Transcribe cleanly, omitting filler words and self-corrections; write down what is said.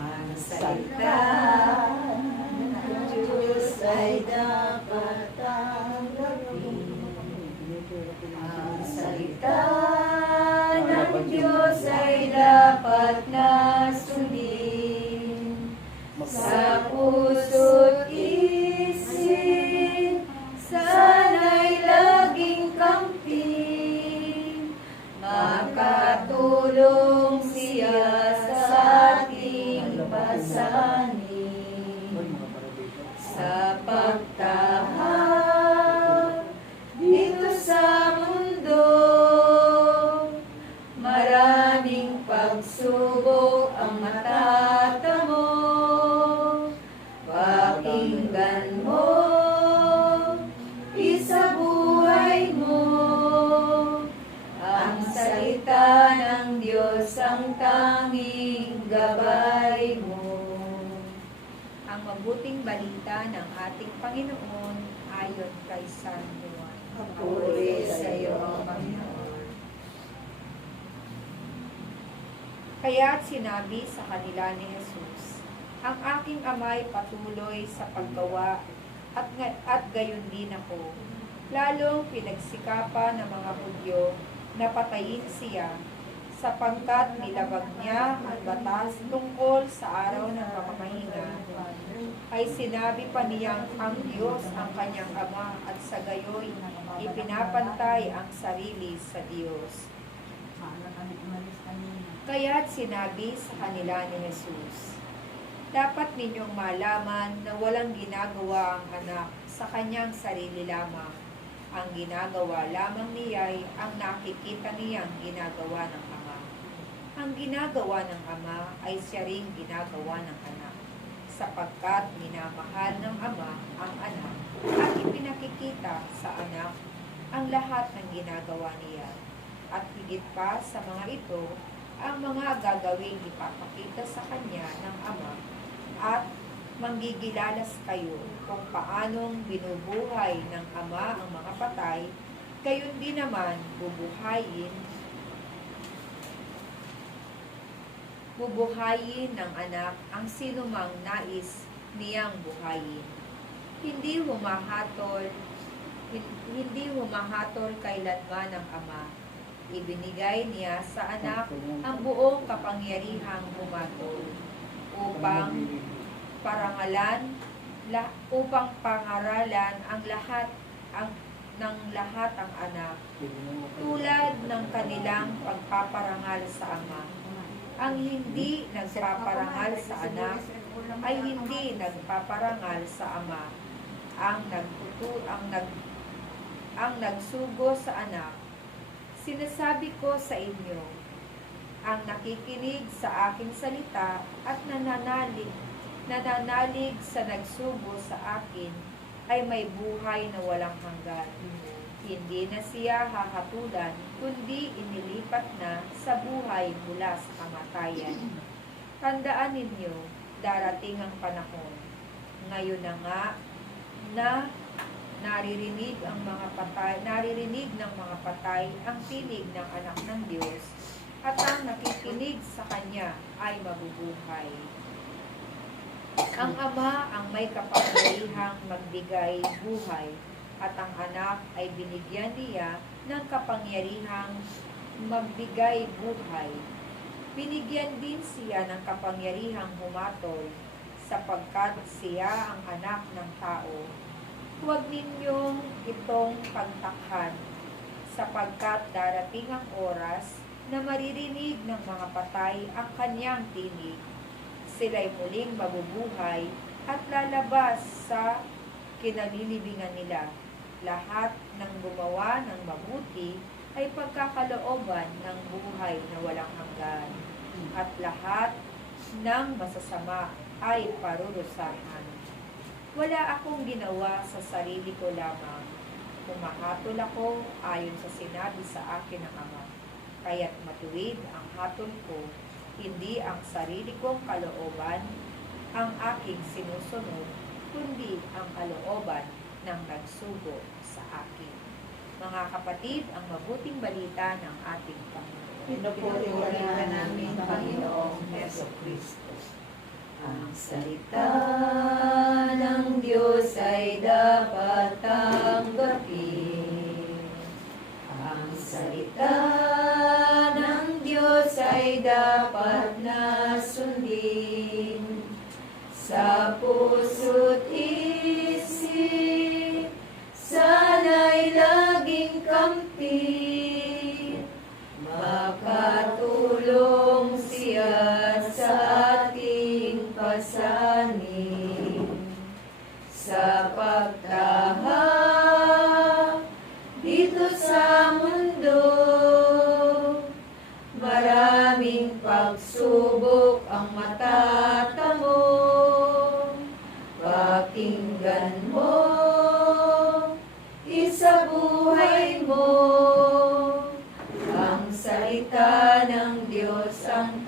Ang salita ng Diyos ay dapat tanggapin. Ang salita ng Diyos ay dapat na sundin. Sa puso't isip, sana'y laging kampi. Makatulong siya sa ating pasanin. Sa pagtahak dito sa mundo, maraming pagsubok ang matatamo. Pakinggan mo, isabuhay mo, ang salita ng Diyos ang tanging gabay mo. Ang mabuting balita ng ating Panginoon ayon kay San Juan. Papuri sa iyo, Panginoon. Kaya't sinabi sa kanila ni Jesus, ang aking ama'y patuloy sa paggawa at gayon din ako. Lalong pinagsikapan ng mga Hudyo na patayin siya, sapagkat nilabag niya ang batas tungkol sa araw ng pamamahinga. Ay sinabi pa niyang ang Diyos ang kanyang ama at sa gayoy ipinapantay ang sarili sa Diyos. Kaya't sinabi sa kanila ni Jesus, dapat ninyong malaman na walang ginagawa ang anak sa kanyang sarili lamang. Ang ginagawa lamang niya'y ang nakikita niyang ginagawa ng ama. Ang ginagawa ng ama ay siya ring ginagawa ng anak, sapagkat minamahal ng ama ang anak at ipinakikita sa anak ang lahat ng ginagawa niya. At higit pa sa mga ito, ang mga gagawing ipapakita sa kanya ng ama, at manggigilalas kayo kung paanong binubuhay ng ama ang mga patay, gayon din naman bubuhayin ng anak ang sinumang nais niyang buhayin. Hindi humahatol kailanman ng ama. Ibinigay niya sa anak ang buong kapangyarihang humatol upang pangaralan ang lahat ang anak, tulad ng kanilang pagpaparangal sa ama. Ang hindi nagpaparangal sa anak ay hindi nagpaparangal sa ama. Ang nagsugo sa anak, sinasabi ko sa inyo, ang nakikinig sa aking salita at nananalig sa nagsugo sa akin ay may buhay na walang hanggan. Hindi na siya hahatulan, kundi inilipat na sa buhay mula sa kamatayan. Tandaan ninyo, darating ang panahon. Ngayon na nga na naririnig ng mga patay ang tinig ng anak ng Diyos, at ang nakikinig sa kanya ay mabubuhay. Ang ama ang may kapangyarihang magbigay buhay, at ang anak ay binigyan niya ng kapangyarihang magbigay buhay. Binigyan din siya ng kapangyarihang humatol, sapagkat siya ang anak ng tao. Huwag ninyong itong pagtakhan, sapagkat darating ang oras na maririnig ng mga patay ang kanyang tinig. Sila'y muling mabubuhay at lalabas sa kinalilibingan nila. Lahat ng gumawa ng mabuti ay pagkakalooban ng buhay na walang hanggan, at lahat ng masasama ay parurusahan. Wala akong ginawa sa sarili ko lamang. Humahatol ako ayon sa sinabi sa akin ng Ama. Kaya't matuwid ang hatol ko, hindi ang sarili kong kalooban ang aking sinusunod, kundi ang kalooban ng nagsugo sa akin. Mga kapatid, ang mabuting balita ng ating Panginoon. Pinupuri ka namin, Panginoong Heso Kristo. Ang salita ng Diyos ay dapat tanggapin. Ang salita ng Diyos ay dapat na sundin. Sa puso't isip, sana'y laging kampi. Makatulong siya sa ating pasanin. Sa pagtahak dito sa mundo, maraming pagsubok ang matatamo. Pakinggan mo, isabuhay mo ang salita ng Diyos ang